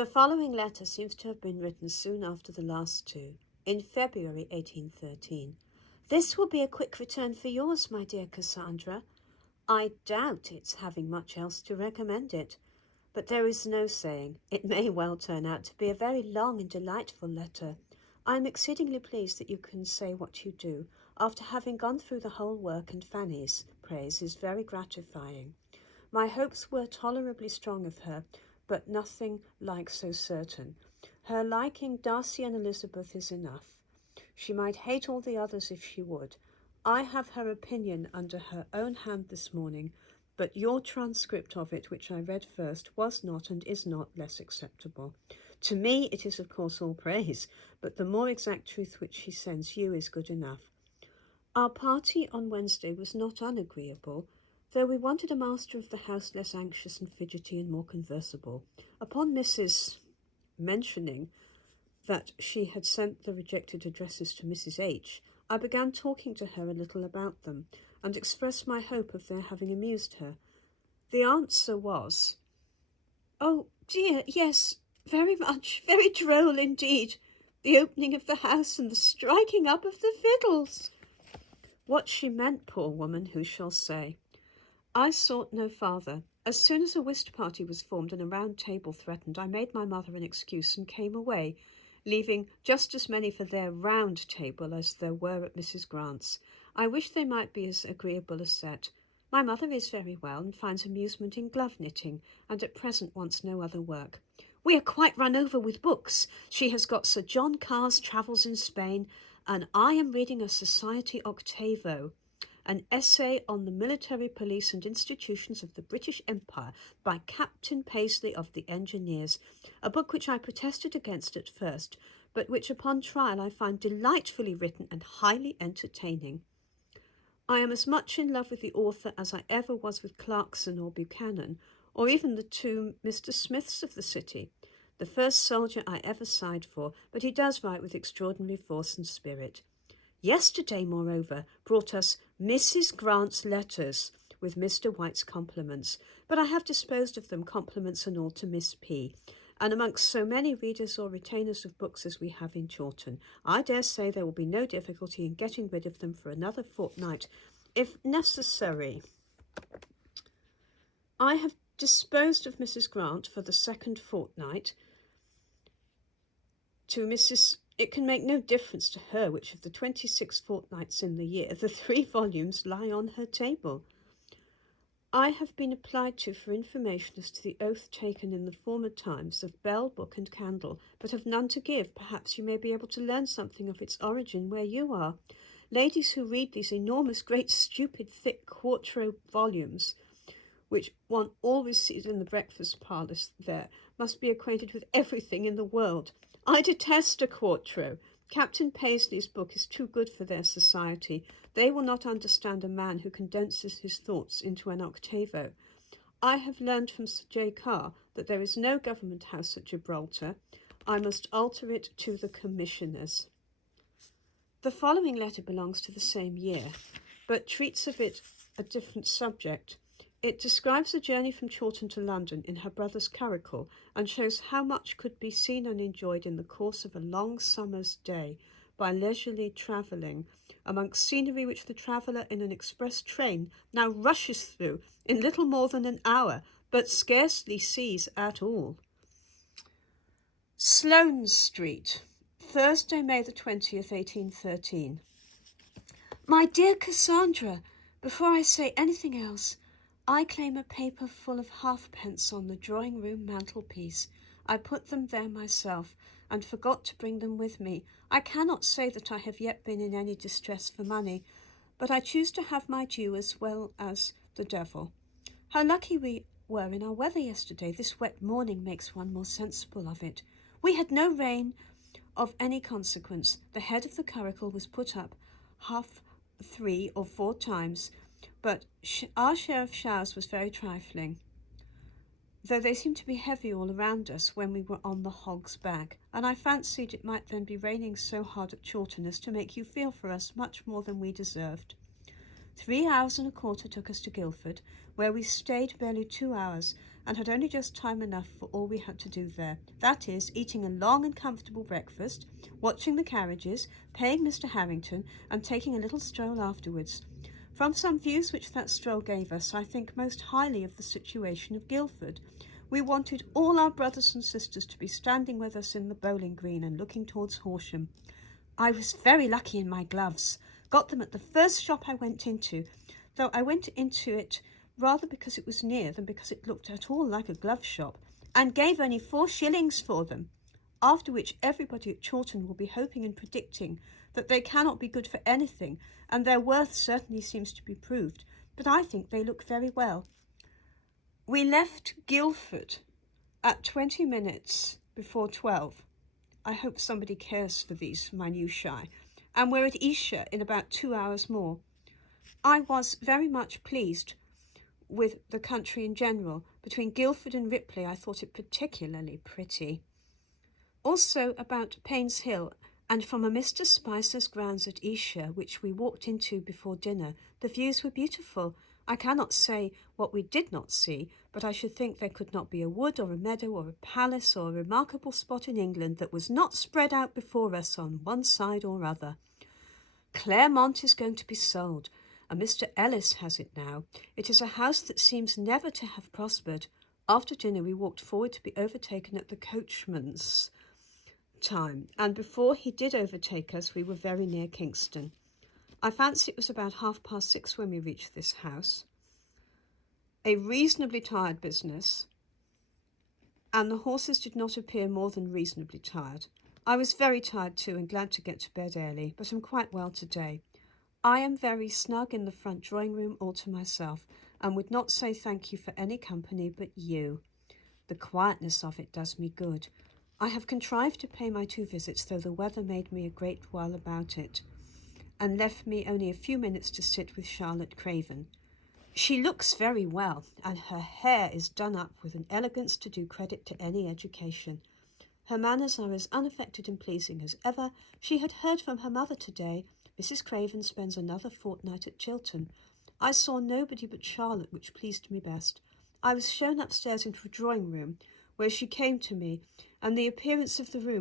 The following letter seems to have been written soon after the last two, in February 1813. This will be a quick return for yours, my dear Cassandra. I doubt its having much else to recommend it, but there is no saying. It may well turn out to be a very long and delightful letter. I am exceedingly pleased that you can say what you do, after having gone through the whole work, and Fanny's praise is very gratifying. My hopes were tolerably strong of her, but nothing like so certain. Her liking Darcy and Elizabeth is enough. She might hate all the others if she would. I have her opinion under her own hand this morning, but your transcript of it, which I read first, was not and is not less acceptable. To me it is of course all praise, but the more exact truth which she sends you is good enough. Our party on Wednesday was not unagreeable, though we wanted a master of the house less anxious and fidgety and more conversable. Upon Mrs. mentioning that she had sent the rejected addresses to Mrs. H., I began talking to her a little about them, and expressed my hope of their having amused her. The answer was, "Oh dear, yes, very much, very droll indeed. The opening of the house and the striking up of the fiddles." What she meant, poor woman, who shall say? I sought no farther. As soon as a whist party was formed and a round table threatened, I made my mother an excuse and came away, leaving just as many for their round table as there were at Mrs. Grant's. I wish they might be as agreeable as set. My mother is very well and finds amusement in glove knitting, and at present wants no other work. We are quite run over with books. She has got Sir John Carr's Travels in Spain, and I am reading a Society octavo, an essay on the military police and institutions of the British Empire by Captain Paisley of the Engineers, a book which I protested against at first, but which upon trial I find delightfully written and highly entertaining. I am as much in love with the author as I ever was with Clarkson or Buchanan, or even the two Mr. Smiths of the city. The first soldier I ever sighed for, but he does write with extraordinary force and spirit. Yesterday, moreover, brought us Mrs. Grant's letters, with Mr. White's compliments, but I have disposed of them, compliments and all, to Miss P., and amongst so many readers or retainers of books as we have in Chawton, I dare say there will be no difficulty in getting rid of them for another fortnight, if necessary. I have disposed of Mrs. Grant for the second fortnight to Mrs. It can make no difference to her which of the 26 fortnights in the year the 3 volumes lie on her table. I have been applied to for information as to the oath taken in the former times of bell, book, and candle, but have none to give. Perhaps you may be able to learn something of its origin where you are. Ladies who read these enormous, great, stupid, thick quarto volumes, which one always sees in the breakfast parlours there, must be acquainted with everything in the world. I detest a quarto. Captain Paisley's book is too good for their society. They will not understand a man who condenses his thoughts into an octavo. I have learned from Sir J. Carr that there is no government house at Gibraltar. I must alter it to the Commissioners. The following letter belongs to the same year, but treats of it a different subject. It describes a journey from Chawton to London in her brother's curricle, and shows how much could be seen and enjoyed in the course of a long summer's day by leisurely travelling amongst scenery which the traveller in an express train now rushes through in little more than an hour, but scarcely sees at all. Sloane Street, Thursday, May the 20th, 1813. My dear Cassandra, before I say anything else, I claim a paper full of halfpence on the drawing-room mantelpiece. I put them there myself, and forgot to bring them with me. I cannot say that I have yet been in any distress for money, but I choose to have my due as well as the devil. How lucky we were in our weather yesterday. This wet morning makes one more sensible of it. We had no rain of any consequence. The head of the curricle was put up 3 or 4 times, but our share of showers was very trifling, though they seemed to be heavy all around us when we were on the Hog's Back, and I fancied it might then be raining so hard at Chawton as to make you feel for us much more than we deserved. 3 hours and a quarter took us to Guildford, where we stayed barely 2 hours and had only just time enough for all we had to do there. That is, eating a long and comfortable breakfast, watching the carriages, paying Mr. Harrington, and taking a little stroll afterwards. From some views which that stroll gave us, I think most highly of the situation of Guildford. We wanted all our brothers and sisters to be standing with us in the bowling green and looking towards Horsham. I was very lucky in my gloves. Got them at the first shop I went into, though I went into it rather because it was near than because it looked at all like a glove shop, and gave only 4 shillings for them. After which everybody at Chawton will be hoping and predicting that they cannot be good for anything, and their worth certainly seems to be proved, but I think they look very well. We left Guildford at 20 minutes before 12. I hope somebody cares for these minutiae. And we're at Esher in about 2 hours more. I was very much pleased with the country in general. Between Guildford and Ripley, I thought it particularly pretty. Also about Paynes Hill, and from a Mr. Spicer's grounds at Esher, which we walked into before dinner, the views were beautiful. I cannot say what we did not see, but I should think there could not be a wood or a meadow or a palace or a remarkable spot in England that was not spread out before us on one side or other. Claremont is going to be sold, and Mr. Ellis has it now. It is a house that seems never to have prospered. After dinner we walked forward to be overtaken at the coachman's time, and before he did overtake us we were very near Kingston. I fancy it was about 6:30 when we reached this house. A reasonably tired business, and the horses did not appear more than reasonably tired. I was very tired too and glad to get to bed early, but am quite well today. I am very snug in the front drawing room all to myself, and would not say thank you for any company but you. The quietness of it does me good. I have contrived to pay my 2 visits, though the weather made me a great while about it, and left me only a few minutes to sit with Charlotte Craven. She looks very well, and her hair is done up with an elegance to do credit to any education. Her manners are as unaffected and pleasing as ever. She had heard from her mother today. Mrs. Craven spends another fortnight at Chiltern. I saw nobody but Charlotte, which pleased me best. I was shown upstairs into a drawing-room, where she came to me, and the appearance of the room